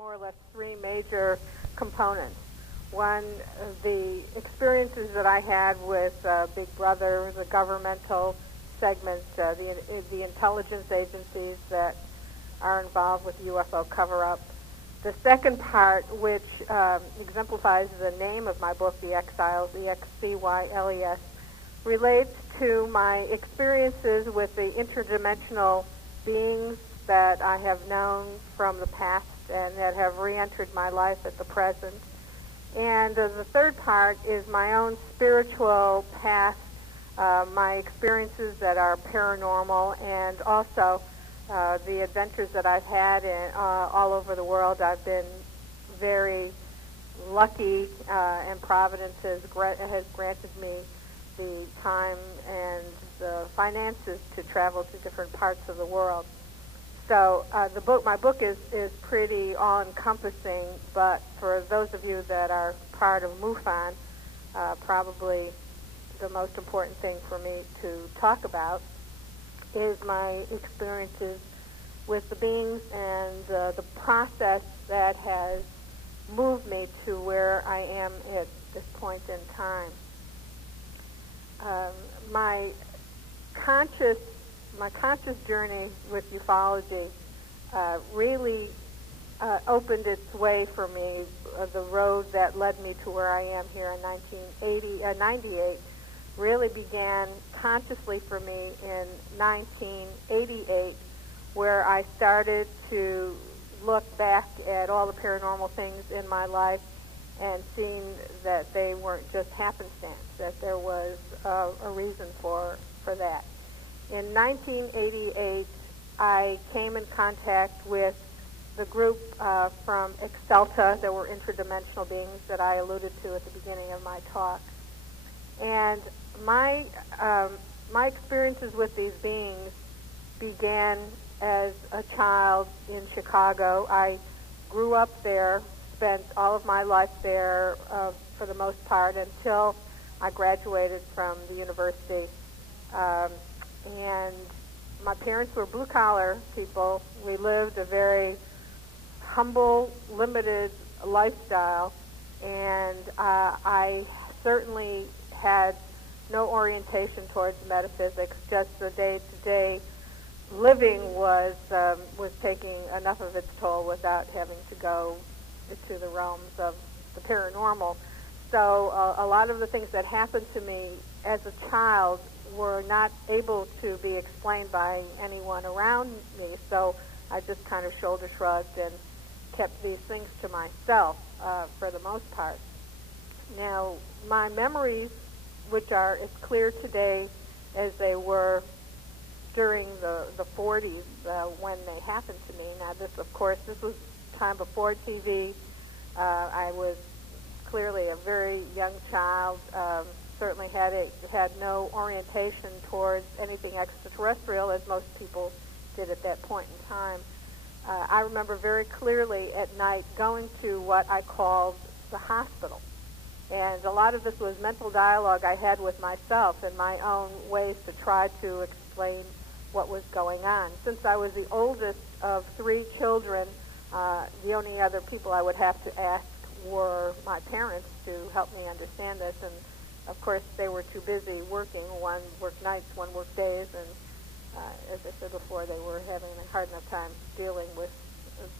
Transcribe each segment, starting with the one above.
more or less three major components. One, the experiences that I had with Big Brother, the governmental segments, the intelligence agencies that are involved with UFO cover-up. The second part, which exemplifies the name of my book, The Excyles, Excyles, relates to my experiences with the interdimensional beings that I have known from the past and that have re-entered my life at the present. And the third part is my own spiritual past, my experiences that are paranormal, and also the adventures that I've had all over the world. I've been very lucky, and Providence has granted me the time and the finances to travel to different parts of the world. So my book is pretty all-encompassing, but for those of you that are part of MUFON, probably the most important thing for me to talk about is my experiences with the beings and the process that has moved me to where I am at this point in time. My conscious journey with ufology really opened its way for me. The road that led me to where I am here in 1998 really began consciously for me in 1988, where I started to look back at all the paranormal things in my life and seeing that they weren't just happenstance, that there was a reason for that. In 1988, I came in contact with the group from Excyles that were interdimensional beings that I alluded to at the beginning of my talk. And my experiences with these beings began as a child in Chicago. I grew up there, spent all of my life there for the most part until I graduated from the university. And my parents were blue-collar people. We lived a very humble, limited lifestyle, and I certainly had no orientation towards metaphysics. Just the day-to-day living was taking enough of its toll without having to go to the realms of the paranormal. So a lot of the things that happened to me as a child were not able to be explained by anyone around me, so I just kind of shoulder shrugged and kept these things to myself for the most part. Now, my memories, which are as clear today as they were during the 40s when they happened to me. Now, this was time before TV. I was clearly a very young child. Certainly had no orientation towards anything extraterrestrial, as most people did at that point in time. I remember very clearly at night going to what I called the hospital. And a lot of this was mental dialogue I had with myself and my own ways to try to explain what was going on. Since I was the oldest of three children, the only other people I would have to ask were my parents to help me understand this. And of course, they were too busy working. One worked nights, one worked days, and as I said before, they were having a hard enough time dealing with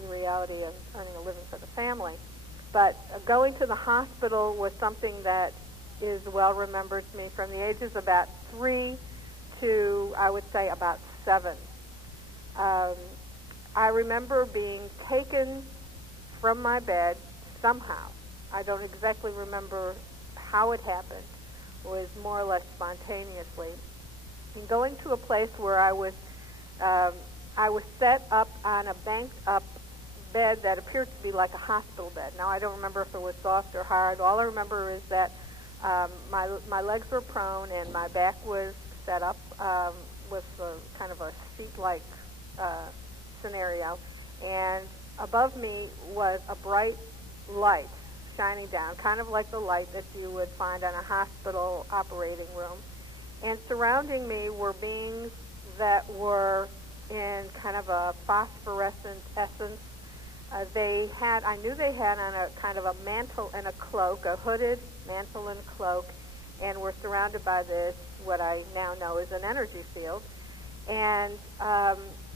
the reality of earning a living for the family. But going to the hospital was something that is well remembered to me from the ages about 3 to, I would say, about 7. I remember being taken from my bed somehow. I don't exactly remember how it happened. It was more or less spontaneously. And going to a place where I was set up on a banked up bed that appeared to be like a hospital bed. Now, I don't remember if it was soft or hard. All I remember is that my legs were prone and my back was set up with kind of a seat-like scenario. And above me was a bright light shining down, kind of like the light that you would find on a hospital operating room. And surrounding me were beings that were in kind of a phosphorescent essence. I knew they had on a kind of a mantle and a cloak, a hooded mantle and cloak, and were surrounded by this, what I now know is an energy field. And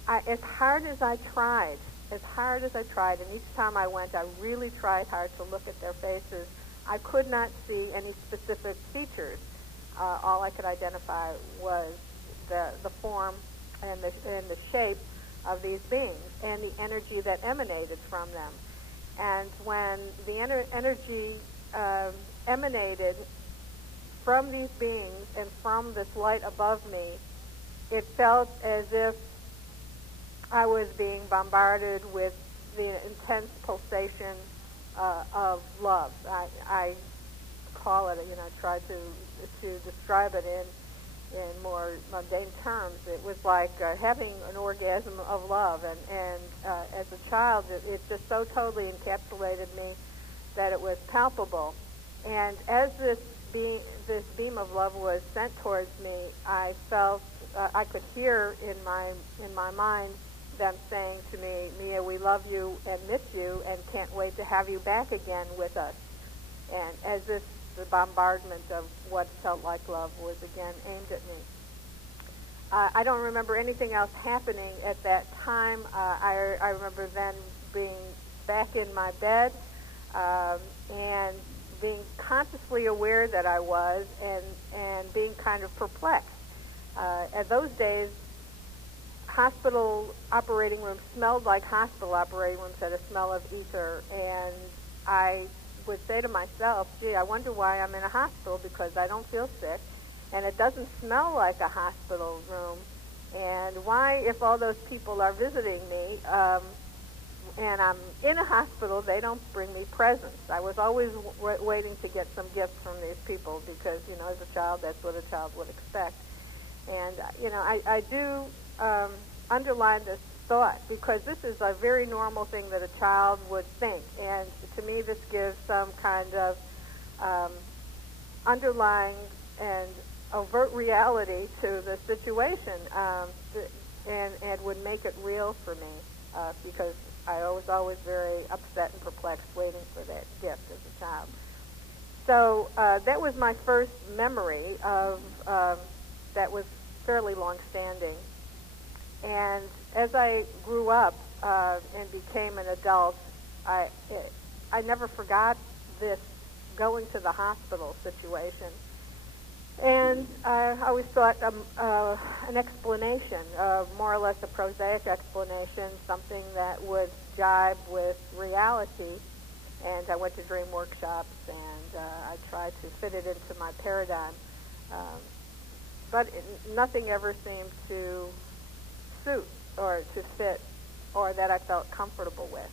as hard as I tried, and each time I went, I really tried hard to look at their faces, I could not see any specific features. All I could identify was the form and the shape of these beings and the energy that emanated from them. And when the energy emanated from these beings and from this light above me, it felt as if I was being bombarded with the intense pulsation of love. I call it, try to describe it in more mundane terms. It was like having an orgasm of love, and as a child, it just so totally encapsulated me that it was palpable. And as this beam of love was sent towards me, I felt I could hear in my mind them saying to me, "Mia, we love you and miss you and can't wait to have you back again with us." And as if the bombardment of what felt like love was again aimed at me. I don't remember anything else happening at that time. I remember then being back in my bed and being consciously aware that I was and being kind of perplexed. At those days, hospital operating rooms smelled like hospital operating rooms, had a smell of ether, and I would say to myself, gee, I wonder why I'm in a hospital, because I don't feel sick, and it doesn't smell like a hospital room, and why, if all those people are visiting me, and I'm in a hospital, they don't bring me presents. I was always waiting to get some gifts from these people, because, as a child, that's what a child would expect. And, I do underline this thought, because this is a very normal thing that a child would think, and to me this gives some kind of underlying and overt reality to the situation, and would make it real for me, because I was always very upset and perplexed waiting for that gift as a child. So that was my first memory of that was fairly long-standing. And as I grew up and became an adult, I never forgot this going to the hospital situation. And I always thought an explanation, more or less a prosaic explanation, something that would jibe with reality. And I went to dream workshops, and I tried to fit it into my paradigm. But nothing ever seemed to suit or to fit or that I felt comfortable with.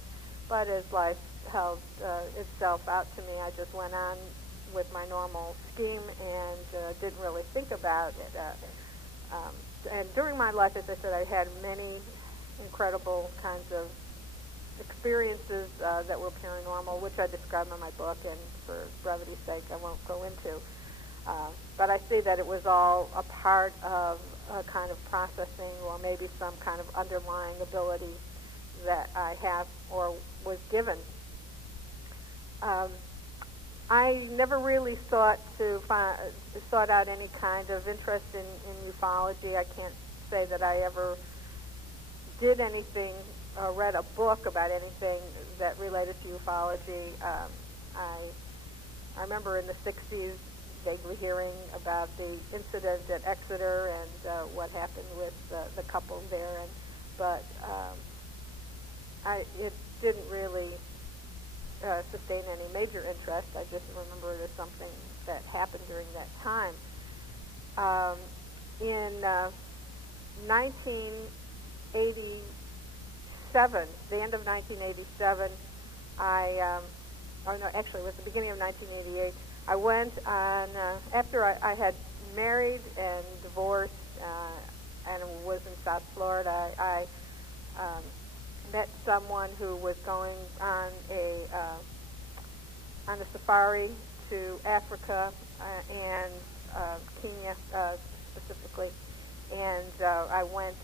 But as life held itself out to me, I just went on with my normal scheme and didn't really think about it. And during my life, as I said, I had many incredible kinds of experiences that were paranormal, which I describe in my book, and for brevity's sake, I won't go into. But I see that it was all a part of a kind of processing, or maybe some kind of underlying ability that I have or was given. I never really sought out any kind of interest in ufology. I can't say that I ever did anything, read a book about anything that related to ufology. I remember in the 60s vaguely hearing about the incident at Exeter and what happened with the couple there, but it didn't really sustain any major interest. I just remember it as something that happened during that time. In 1987, the end of 1987, actually it was the beginning of 1988, I went on, after I had married and divorced and was in South Florida, I met someone who was going on a safari to Africa and Kenya specifically, and I went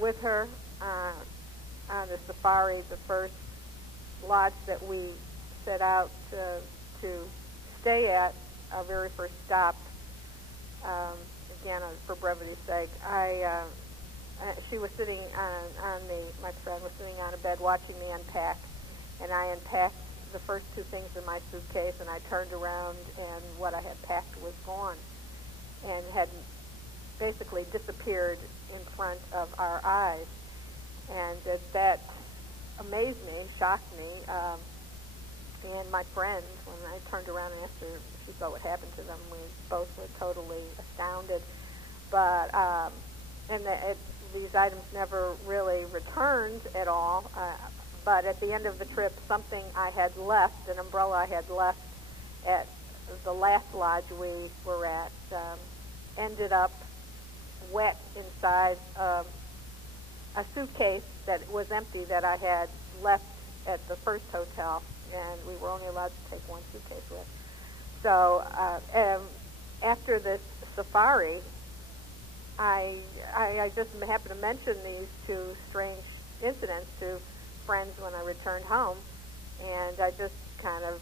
with her on the safari the first lodge that we set out to stay at, our very first stop, again, for brevity's sake, she was sitting my friend was sitting on a bed watching me unpack, and I unpacked the first two things in my suitcase, and I turned around, and what I had packed was gone and had basically disappeared in front of our eyes. And that amazed me, shocked me, and my friend, when I turned around and asked her if she saw what happened to them, we both were totally astounded. But these items never really returned at all. But at the end of the trip, something I had left, an umbrella I had left at the last lodge we were at, ended up wet inside a suitcase that was empty that I had left at the first hotel, and we were only allowed to take one suitcase with. So after this safari, I just happened to mention these two strange incidents to friends when I returned home, and I just kind of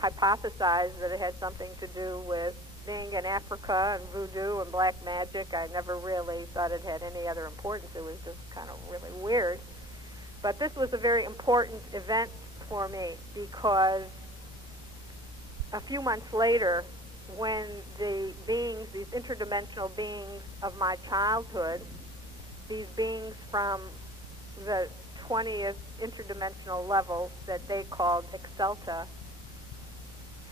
hypothesized that it had something to do with being in Africa and voodoo and black magic. I never really thought it had any other importance. It was just kind of really weird. But this was a very important event for me, because a few months later, when the beings, these interdimensional beings of my childhood, these beings from the 20th interdimensional level that they called Excelta,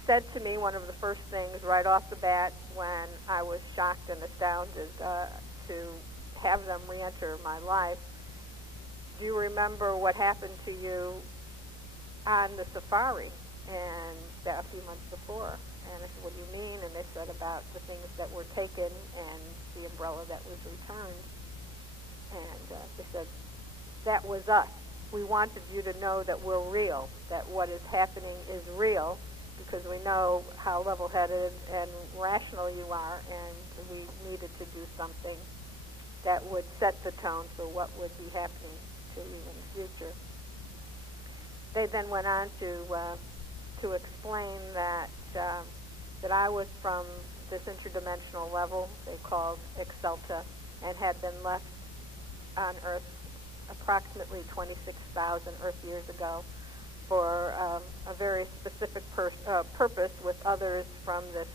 said to me one of the first things right off the bat when I was shocked and astounded to have them re-enter my life, "Do you remember what happened to you on the safari?" And a few months before. And I said, "What do you mean?" And they said about the things that were taken and the umbrella that was returned. And they said, "That was us. We wanted you to know that we're real, that what is happening is real, because we know how level-headed and rational you are, and we needed to do something that would set the tone for what would be happening to you in the future." They then went on to explain that I was from this interdimensional level they called Excelta, and had been left on Earth approximately 26,000 Earth years ago for a very specific purpose with others from this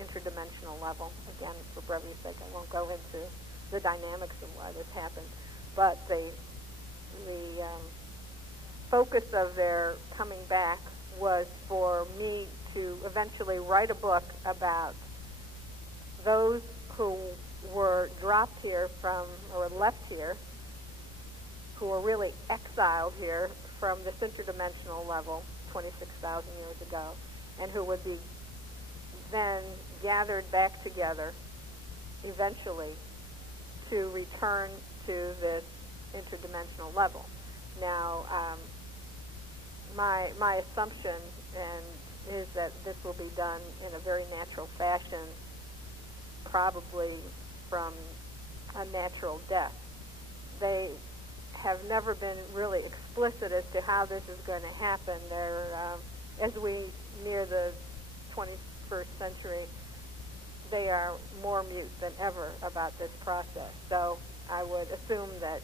interdimensional level. Again, for brevity's sake, I won't go into the dynamics of why this happened, but the focus of their coming back was for me to eventually write a book about those who were dropped here from, or left here, who were really exiled here from this interdimensional level 26,000 years ago, and who would be then gathered back together eventually to return to this interdimensional level. Now, my assumption is that this will be done in a very natural fashion, probably from a natural death. They have never been really explicit as to how this is going to happen. They're, as we near the 21st century, they are more mute than ever about this process. So I would assume that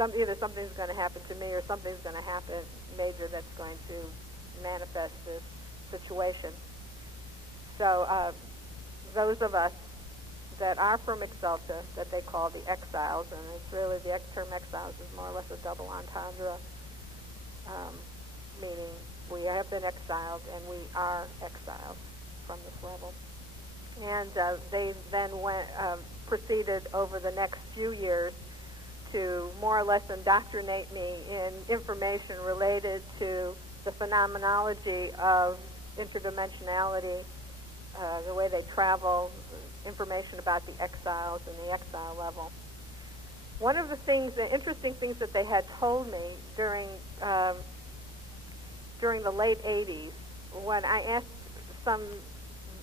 either something's going to happen to me or something's going to happen major that's going to manifest this situation. So those of us that are from Excelta, that they call the Excyles, and it's really, the term Excyles is more or less a double entendre, meaning we have been exiled and we are exiled from this level. And they then proceeded over the next few years to more or less indoctrinate me in information related to the phenomenology of interdimensionality, the way they travel, information about the exiles and the exile level. One of the things, the interesting things that they had told me during the late 80s, when I asked some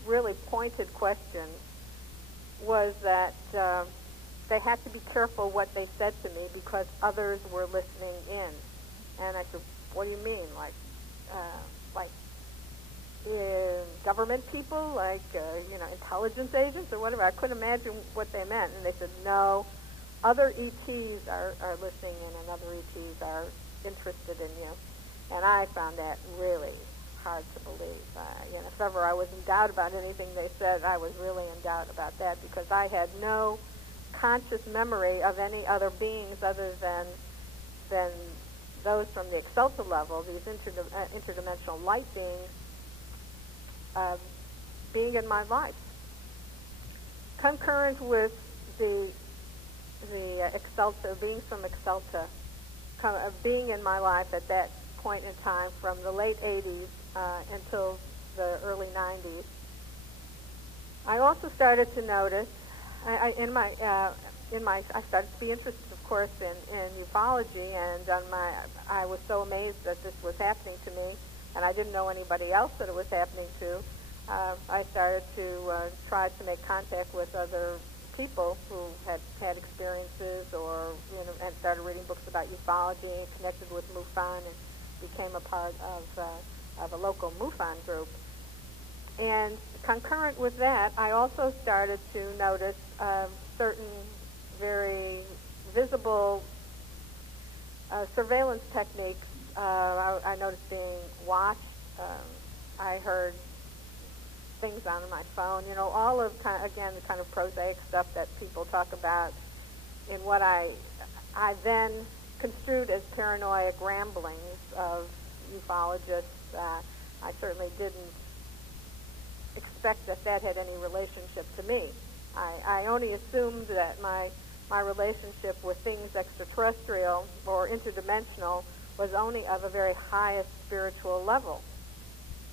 really pointed questions, was that they had to be careful what they said to me because others were listening in. And I said, what do you mean? Like government people, like, intelligence agents or whatever? I couldn't imagine what they meant. And they said, no, other ETs are listening in, and other ETs are interested in you. And I found that really hard to believe. If ever I was in doubt about anything they said, I was really in doubt about that, because I had no conscious memory of any other beings other than those from the Excelsa level, these interdimensional light beings, being in my life. Concurrent with the Excelsa, beings from Excelsa, being in my life at that point in time, from the late 80s until the early 90s, I also started to notice, I started to be interested, of course, in ufology, and I was so amazed that this was happening to me, and I didn't know anybody else that it was happening to. I started to try to make contact with other people who had experiences, or and started reading books about ufology, and connected with MUFON, and became a part of a local MUFON group. And concurrent with that, I also started to notice certain very visible surveillance techniques. I noticed being watched. I heard things on my phone. All of again the kind of prosaic stuff that people talk about in what I then construed as paranoid ramblings of ufologists. I certainly didn't expect that had any relationship to me. I only assumed that my relationship with things extraterrestrial or interdimensional was only of a very highest spiritual level.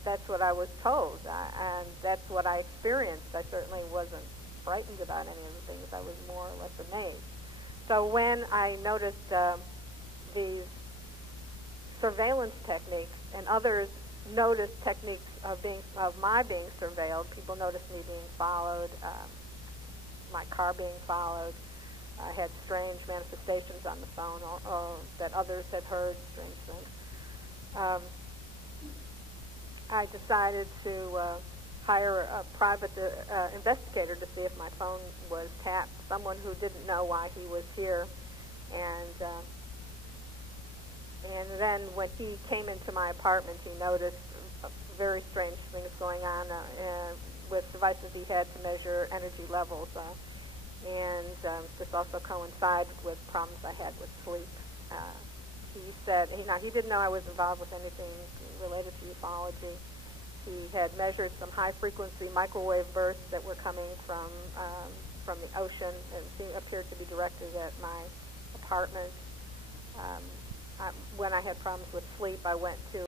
That's what I was told, and that's what I experienced. I certainly wasn't frightened about any of the things. I was more or less amazed. So when I noticed these surveillance techniques, and others noticed techniques of my being surveilled, people noticed me being followed, my car being followed. I had strange manifestations on the phone, or that others had heard, strange things. I decided to hire a private investigator to see if my phone was tapped, someone who didn't know why he was here. And then when he came into my apartment, he noticed very strange things going on with devices he had to measure energy levels. This also coincided with problems I had with sleep. He said he didn't know I was involved with anything related to ufology. He had measured some high-frequency microwave bursts that were coming from the ocean, and appeared to be directed at my apartment. When I had problems with sleep, I went to